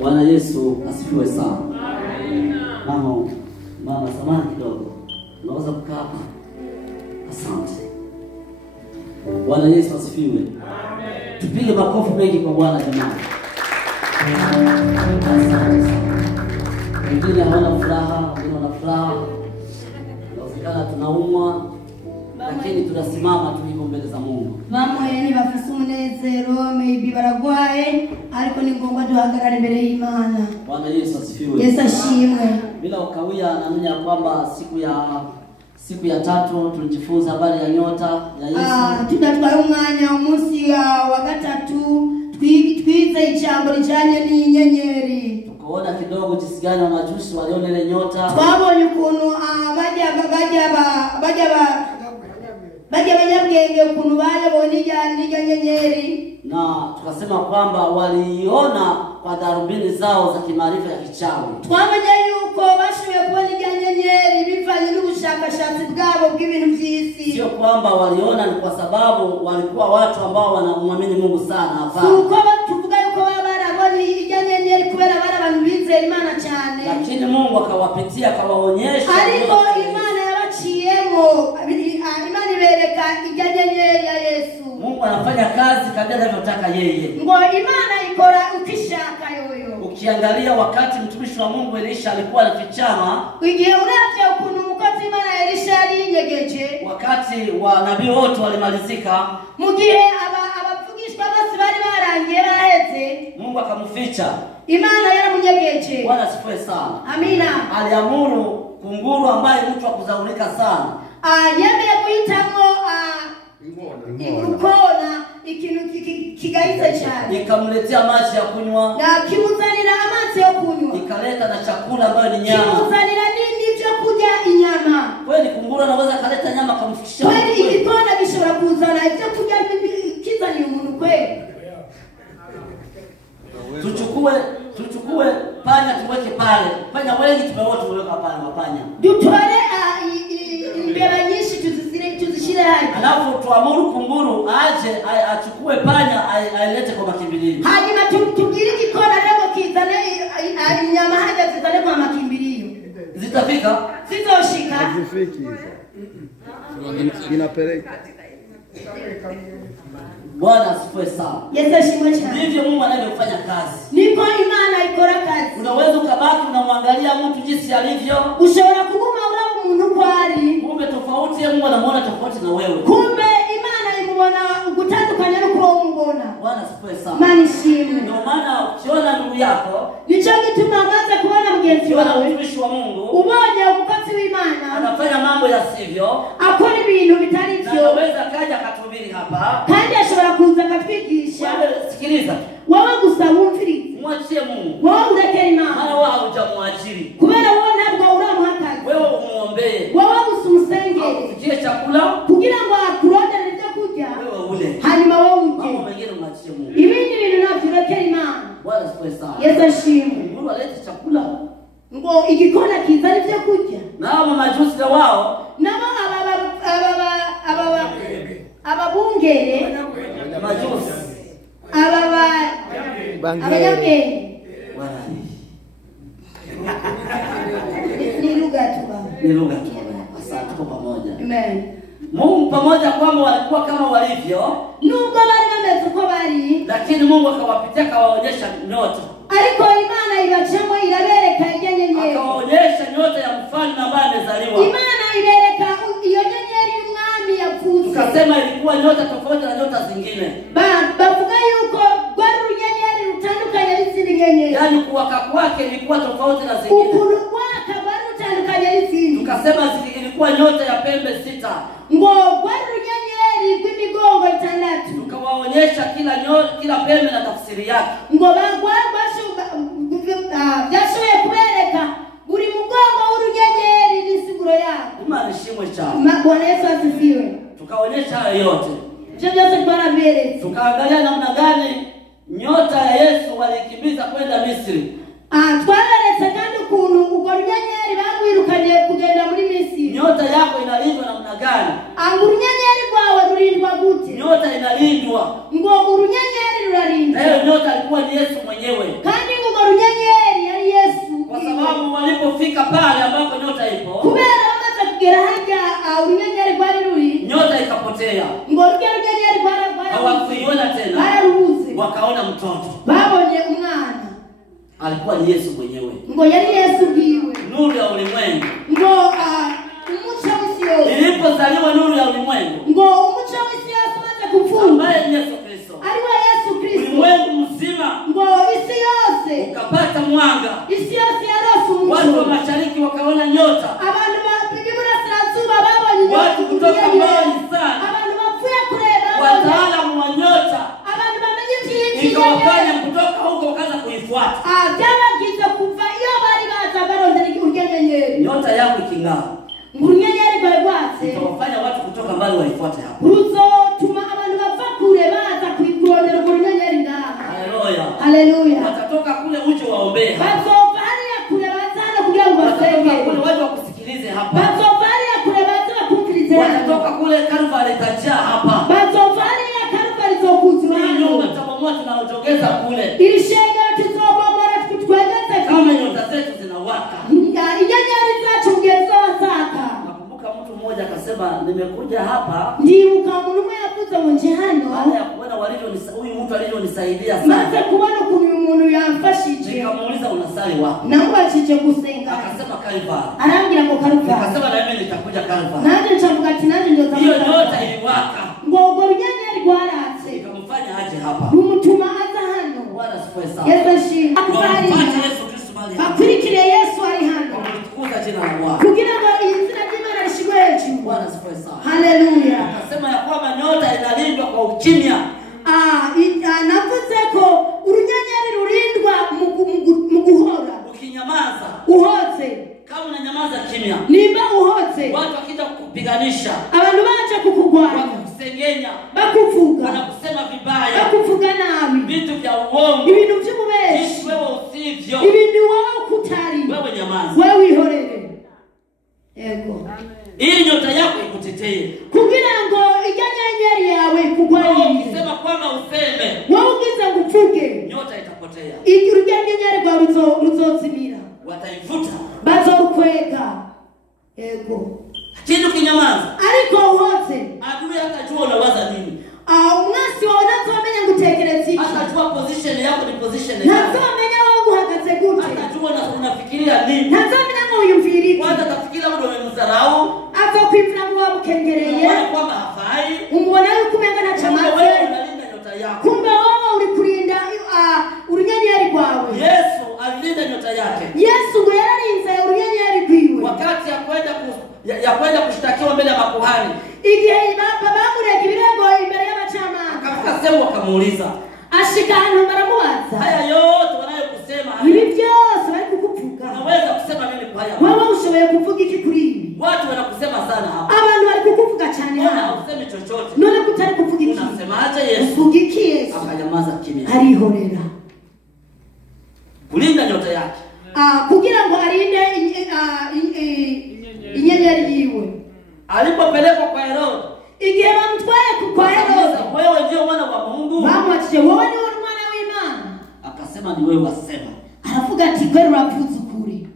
Bwana Yesu asifiwe sana. Mama samahani kidogo. Unaweza kukaa hapa? Asante. Bwana Yesu asifiwe. Amen. Tupige makofi mengi kwa Bwana jamani. Asante. Wengine hawana furaha, wengine wana furaha. Inawezekana tunaumwa, lakini tunasimama tuko mbele za Mungu. Bamwe ni bafise umunezero, maybe baragwaye, ariko ni ngombwa duhagarare imbere y'Imana. Bwana Yesu asifiwe. Yesu ashimwe. Bila ukawia naamini kwamba siku ya 3 tulijifunza habari ya nyota ya Yesu. Tudatwaye umwanya umunsi wa gatatu twize ijambo rijanye n'inyenyeri. Tukaona kidogo jinsi gani wanajusi waliona ile nyota. Twabonye ukuntu bajya abanyabwenge ukuntu bayabona ijya nyenyeri, na tukasema kwamba waliona kwa darubini zao za kimaarifa ya kichawi. Twabonye yuko bashoboye kubona ijya nyenyeri bivanye n'ubushakashatsi bwabo bw'ibintu by'isi. Sio kwamba waliona ni kwa sababu walikuwa watu ambao wanamwamini Mungu sana, hapana. Uko tuvuga yuko barabona ijya nyenyeri kubera abantu bizera Imana cyane, lakini Mungu akawapitia akawaonyesha, ariko Imana yabaciyemo. Imana ibereka ijya nyenyeri ya Yesu. Mungu anafanya kazi kadri anavyotaka yeye. Ngo Imana ikora ukishaka yoyo. Ukiangalia wakati mtumishi wa Mungu Elisha alikuwa anafichama, igihe uravye ukuntu umukozi Imana Elisha yari nyegeje, wakati wa nabii wote walimalizika, mu gihe abavugishwa bose bari barangiye baheze, Mungu akamficha. Imana yaramunyegeje. Bwana asifiwe sana. Amina. Aliamuru kunguru ambaye mtu akuzaulika sana, yemeye kuhitamo ikona ikintu kigaize cyane, ikamletea maji ya kunywa, na kimuzanira amazi yo kunywa, ikaleta na chakula ambayo ni nyama. Kimuzanira nini byo kurya? Inyama. Kweli kunguru anaweza kaleta nyama kumfikishia. Kweli ikona bishobora kuzana ibyo kurya kizanira umuntu kweli. Tuchukue panya tuweke pale. Panya wengi tumewote tuweka pale mapanya. Dutore imbeba nyinshi tuzishire hapo. Alafu tuamuru kunguru aje achukue panya ailete kwa makimbilio. Hanyuma tugiri kikona leo kizane inyama haja zitale kwa makimbilio. Zitafika? Zitoshika. Zifiki. Inapeleka. Bwana asifiwe sana. Yesu ashimwe sana. Ndivyo Mungu anavyofanya kazi. Niko Imana ikora kazi. Unaweza ukabaki unamwangalia mtu jinsi alivyo, ushobora kuguma ura umuntu kwari, kumbe tofauti Mungu anamuona tofauti na wewe. Kumbe Imana imubona ugutandukanya no kuba umubona. Bwana asifiwe sana. Mani shimwe. Ndio maana ukiona ndugu yako, nico gituma amaze kubona mugenzi wawe, mtumishi wa Mungu, ubonye umukozi w'Imana anafanya mambo yasivyo, akora ibintu bitari byo, anaweza kaja akatuhubiri hapa, kandi ashobora kuza akatwigisha. Sikiliza, wowe gusa wumvirize, mwachie Mungu, wowe urekere Imana, maana wewe hujamwajiri, kubera wowe ntabwo uramuhakaza, wewe umuombee, wowe gusa umusengere, ukiye chakula kugira ngo akurondere ibyo kurya, wewe ule, hanyuma wowe uje. mambo mengine mwachie Mungu, ibindi bintu nabyo urekere Imana. Bwana asifiwe sana. Yesu ashimwe. Mungu alete chakula, ngo igikona kiza ibyo kurya, nao majusi wao nabo ababungere majusi abanyabwenge ni lugha tu. Ni lugha tu. Asante kwa pamoja. Amen. Mungu pamoja kwamba walikuwa kama walivyo, nubwo bari bameze uko bari, lakini Mungu akawapitia akawaonyesha nyota. Ariko Imana ibacamo irabereka ijya nyenyeri, akawaonyesha nyota ya mfalme ambaye amezaliwa. Imana ibereka iyo nyenyeri y'umwami yapfuye. Tukasema ilikuwa nyota tofauti na nyota zingine. Bavuga yuko rwari urunyenyeri rutandukanye n'izindi nyenyeri, yaani kuwaka kwake ilikuwa tofauti na zingine. Ukuntu kwaka rwari rutandukanye n'izindi. Tukasema ilikuwa nyota ya pembe 6. Ngo rwari urunyenyeri akaonyesha kila pembe na tafsiri yake. ngo byashoboye kubereka buri mugongo w'urunyenyeri n'isiguro yako. Imana ishimwe cyane. Bwana Yesu asifiwe. Tukaonyesha hayo yote. Byose twaraberetse. Tukaangalia namna gani nyota ya Yesu walikimbiza kwenda Misri. Twaberetse kandi ukuntu ubwo runyenyeri bamwirukanye kugenda muri Misri. Nyota yako inalindwa namna gani? Urunyenyeri rwawe rurindwa gute? Nyota inalindwa. Ngo urunyenyeri rurarindwa. Hiyo nyota alikuwa ni Yesu mwenyewe. Kandi ngo runyenyeri yari Yesu. Kwa sababu walipofika pale ambapo nyota ipo, kubera bamaze kugera hajya urunyenyeri rwari ruri, nyota ikapotea. Ngo runyenyeri rwari hawakuiona tena. Bararubuze. Wakaona mtoto. Babonye umwana. Alikuwa ni Yesu mwenyewe. Ngo yari Yesu bwiwe. Nuru ya ulimwengu. Ngo umuco w'isi yose. Ilipozaliwa nuru ya ulimwengu. Ngo umuco w'isi yose maze kufunga. Ambaye ni Yesu Kristo. Aliwa Yesu Kristo. Ulimwengu mzima. Ngo isi yose. Ukapata mwanga. Isi yose yarose umuco. Watu wa mashariki wakaona nyota. Abantu b'iburasirazuba babonye nyota. Watu kutoka mbali sana. Abantu bapfuye kureba. Wataalamu wa nyota. Abantu bamenye byinshi. Ikawafanya kutoka huko wakaanza kuifuata. Byabagize kuva iyo bari baza barondera urunyenyeri. Nyota yako iking'aa. Urunyenyeri rwatse. Ikawafanya watu kutoka mbali waifuate hapo. Ruzotuma abantu bava kure baza kurondera urunyenyeri ngaha. Haleluya. Haleluya. Watatoka kule uje waombee hapa. Bazova hariya kure bazana kugira ngo basenge. Watatoka kule waje wakusikilize hapa. Bazova hariya kure bazana kumvirize hapa. Watatoka kule Kalvari itajaa hapa. Bazova hariya Kalvari zokuzura hano. Hii nyumba tutabomoa tunaojogeza kule. Ili shengero tuzobomora tukutwegeze kama nyota zetu zinawaka. Inyenyeri zacu ngeze wasaka. Nakumbuka mtu mmoja akasema nimekuja hapa. Ndibuka umuntu umwe yavuze ngo nje hano. Baada ya kuona huyu mtu alivyonisaidia sana. Maze kubona ukuntu uyu muntu yamfashije. Nikamuuliza unasali wapi? Namubajije gusenga. Akasema Kalvari. Arambwira ngo Kalvari. Akasema na mimi nitakuja Kalvari. Nanjye ncavuga ati nanjye ndoza. Hiyo nyota iliwaka. Ngo ubwo runyenyeri rwaratse. Ikamfanya aje hapa. Rumutuma aza hano. Bwana asifiwe sana. Yesu ashimwe. Akubali Yesu Kristo bali hapa. Akurikire Yesu ari hano. Kutukuza jina la Bwana. Kugira ngo izina ry'Imana rishigwe hejuru. Bwana asifiwe sana. Haleluya. Akasema ya kwamba nyota inalindwa kwa ukimya. Navuze ko urunyenyeri rurindwa mu guhora. Ukinyamaza. Uhoze. Kama unanyamaza kimya. Nimba uhoze. Watu wakija kukupiganisha. Abantu baje kukugwana. Wakusengenya. Bakuvuga. Wanakusema vibaya. Bakuvuga nabi. Vitu vya uongo. Ibintu by'ububeshi. Wewe usivyo. Ibintu wowe kutari. Wewe nyamaza. Wewe ihorere. Ego. Hii nyota yako ikutetee. Kugira ngo inyenyeri yawe kugwanire. Ukisema kwamba useme. Wewe ugize nguvuge. Nyota itapotea. Urunyenyeri rwawe ruzozimira. Wataivuta. Bazorukwega. Ego. Kitu kinyamaza. Ariko uhoze. Adui hatajua unawaza nini. Umwasi wawe ntazomenya gutekereza iki. Hatajua position yako ni position yako. Ntazomenya wowe uhagaze gute. Hatajua unafikiria nini. Ntazomenya ngo uyumvira iki. Kwanza atafikiria wewe umemdharau. Azokwivira ngo wamukengereye. Unaona kwamba hafai. Umubona yuko umenga na chamaze. Wewe unalinda nyota yako. Kumbe wewe uri kurinda urunyenyeri rwawe. Yesu alilinda nyota yake. Yesu ngo yararinze urunyenyeri rwiwe. Wakati ya kwenda kushtakiwa mbele ya makuhani. Igihe bamurega ibirego imbere y'abacamana. Akafika sehemu wakamuuliza. Ashika hano baramubaza. Haya yote wanayokusema haya. Ibi byose bari kukuvuga. Unaweza kusema nini kwa haya? Wewe ushoboye kuvuga iki kuri ibi? Watu wanakusema sana hapa. Abantu bari kukuvuga cyane hano. Mbona useme chochote? None kutari kuvuga iki? Unasemaje Yesu? Uvuga iki Yesu? Akanyamaza kimya. Arihorera. Kulinda nyota yake. Kugira ngo arinde inyenyeri yiwe. Alipopelekwa kwa Herode. Igihe bamutwaye kwa Herode. Wewe ndio mwana wa Mungu. Bamwatije wowe ni mwana w'Imana. Akasema ni wewe wasema. Aravuga ati kweli uravuze ukuri.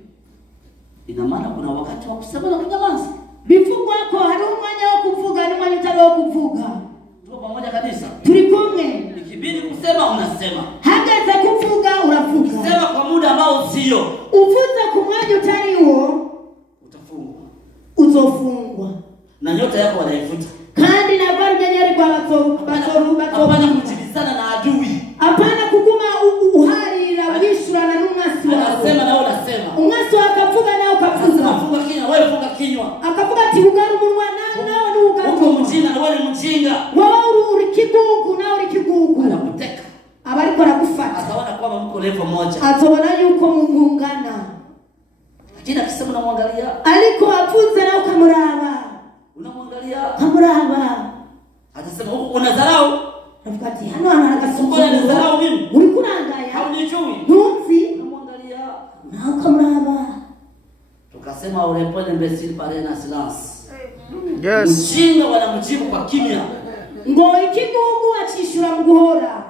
Ina maana kuna wakati wa kusema na kunyamaza. Bivugwa ko hari umwanya wo kuvuga n'umwanya utari wo kuvuga. Tuko pamoja kabisa. Turi kumwe. Ikibidi kusema unasema. Hagaze kuvuga uravuga. Sema kwa muda ambao sio. Uvuze ku mwanya utari wo utafungwa. Uzofungwa. Na nyota yako wanaifuta. Kandi na bari nyenyeri kwa bazoruba. Hapana kutimizana na adui. Hapana kuguma uharira wishurana n'umwasi wawe. Anasema na unasema. Umwasi akavuga na ukavuga. Funga kinywa, wewe funga kinywa. Akavuga ati ugara umunwa nawe ni ugara. Uko mjinga na wewe ni mjinga. Wewe uri kigugu na uri kigugu. level moja. atobona yuko mungana. Lakini akisema unamwangalia, Aliko afunze na ukamuraba. Unamwangalia, Kamuraba. atasema unadharau. Rafiki hano anakasumbuka. Unadharau mimi. Ulikurangaya. Haunijui. Nunzi. Unamwangalia. Na ukamuraba. Tukasema ulepole imbecile pale na silence. Yes. Mjinga wanamjibu kwa kimya. Ngo ikigugu acishura mguhora.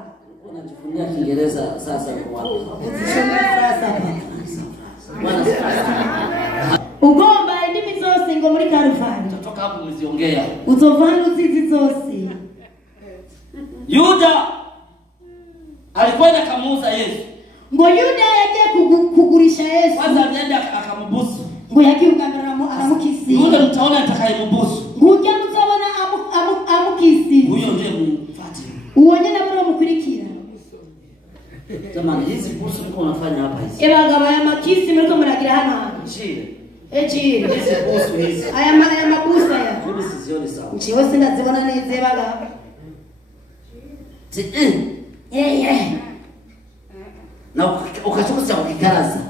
Unajifundia Kiingereza sasa kwa wapi? Ugomba indimi zose ngo muri Karuvali. Tutatoka hapo mziongea. Uzovana uzizi zose. Yuda alikwenda kamuuza Yesu. Ngo Yuda yagiye kugurisha Yesu. Kwanza alienda akambusu. Ngo yagiye ugambira aramukisi. Yule mtaona atakayembusu. Ngujya muzabona amukisi. Huyo ndiye mfati. Uonye na bro mukurikira. Jamani, hizi busu mko unafanya hapa hizi. Ebagaba ya makisi muriko muragira hano. Chile. Ejire. Hizi busu hizi. Aya mabusa ya. Mimi sizioni sawa. Nchiwe sindazibona neze baga. Na ukachoka cha kukikaraza.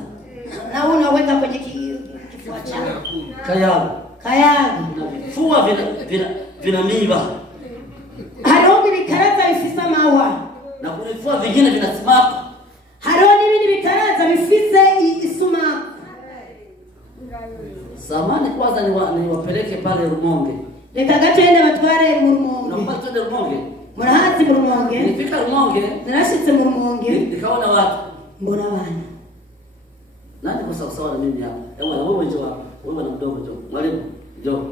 Na unaweka kwenye kifua chako. Kayaga. Vifua vina mimba. Hariho ibikaraza bifise amawa. Na kuna vifua vingine vinasimama. Hariho n'ibindi bikaraza bifise isuma. Samani kwanza niwapeleke pale Rumonge. Reka gatende batware mu Rumonge. Naomba twende Rumonge. Murahazi mu Rumonge. Nilifika Rumonge. Narashitse mu Rumonge. Nikaona watu. Mbona bana? Nani kwa sawa na mimi hapa? Wewe njoo hapa. Wewe na mdogo njoo. Mwalimu njoo.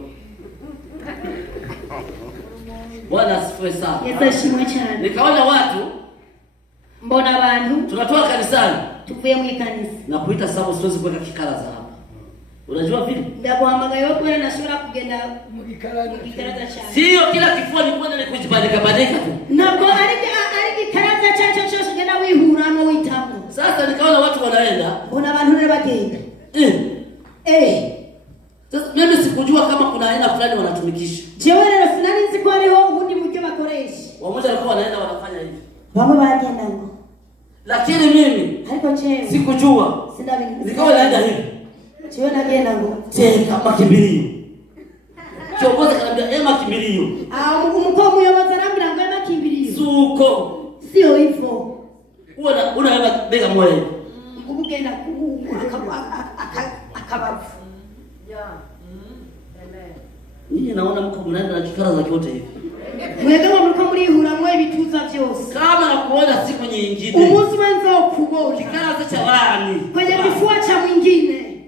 Bwana asifiwe sana. Yesu ashimwe cyane. Nikaona watu. Mbona abantu? Tunatoka kanisani. Tuvuye mu kanisa. Na kuita sababu siwezi kuweka kikaraza hapa. Unajua vile? Ndaguhamagaye yo kwera nashobora kugenda mu gikaraza cyane. Sio kila kifua ni kwenda ni kujibandika bandika tu. Nabwo ari gikaraza cyacu cyose genda wihuramo witamo. Sasa nikaona watu wanaenda. Mbona abantu rero bagenda? Sasa mimi sikujua kama kuna aina fulani wanatumikisha. Jewe rero sinari nzi ko hariho ubundi buryo bakoresha. Wamoja walikuwa wanaenda wanafanya hivi. Bamwe bagenda ngo. Lakini mimi Ariko jewe sikujua. sindabizi. Nikawa naenda hivi. Jewe nagenda ngo. Kama kimbilio. Kiongozi kanambia ema kimbilio. Umukobwa muyobozi arambira ngo ema kimbilio. Suko. Sio hivyo. Una bega moyo. Ngubugenda akabavu. Ninyi naona mko mnaenda na kikara za kiote hivi. Mwegama mliko murihura mwe bituza byose. Kama nakuona siku nyingine. Umunsi wenza okubona. Kikara cha wani. Kwenye kifua cha mwingine.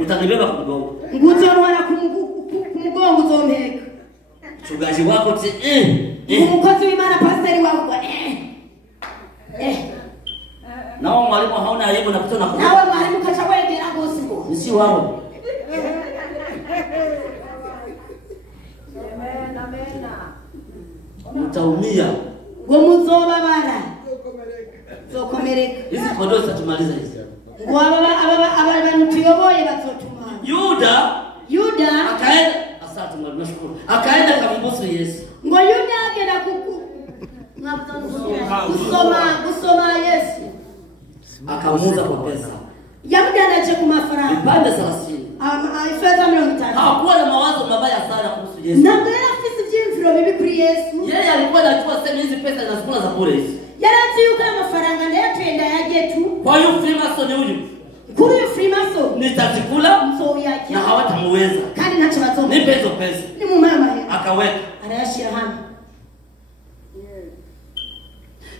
Utanibeba kwa mgongo. Nguzorwara kumugongo uzompeka. Mchungaji wako Umukozi w'Imana pastor wako Nao mwalimu hauna aibu na kutona kwa. nawe mwalimu kacha wegera gose ngo. Nisi wao. Mtaumia. Ngo muzobabara. Zokomereka. Hizi kondoo zitatumaliza hizi. Ngo aba bantu tuyoboye batotuma. Yuda akaenda asante mwalimu nashukuru. Akaenda kumbusu Yesu. Ngo Yuda agenda kusoma Yesu. Akamuuza kwa pesa. Yamudanaje ku mafaranga. Vipande 30. Fedha 50. Hakuwa na mawazo mabaya sana kuhusu Yesu. Na mbele afisi byimviro bibi kuri Yesu. Yeye alikuwa anajua sema hizi pesa zinazikula za bure hizi. Yarazi yuko amafaranga ndayatenda yaje tu. Kwa hiyo Freemason huyu. Kuri uyu Freemason Nitazikula mso yake. na hawatamuweza. Kandi ntacyo bazomba. Nipe hizo pesa. Ni mu mama ye. Akaweka. Arayashira hano.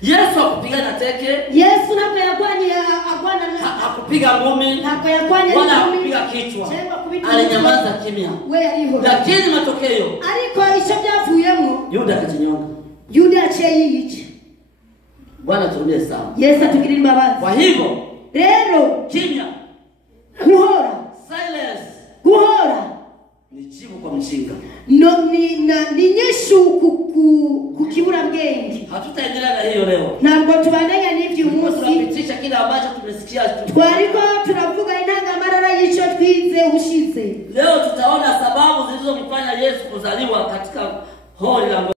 Yesu akupigana teke. Yesu nako yagwanye agwana hakupiga ngumi. nako yagwanye wala hakupiga kichwa. Alinyamaza kimya. We aliho. Lakini matokeo. Ariko isho byavuyemo. Yuda akajinyonga. Yuda acheyiche. Bwana turudie sawa. Yesu atugirira imbabazi. Kwa hivyo rero kimya. Guhora. Silence. Guhora. Ni jibu kwa mjinga. No ni nyeshu kukibura bwenge. Hatutaendelea na hiyo leo. Ntabwo tubandanya n'ivyo umunsi. Tunapitisha kile ambacho tumesikia. Twariko turavuga intangamarara y'ico twize ushize. Leo tutaona sababu zilizomfanya Yesu kuzaliwa katika holi la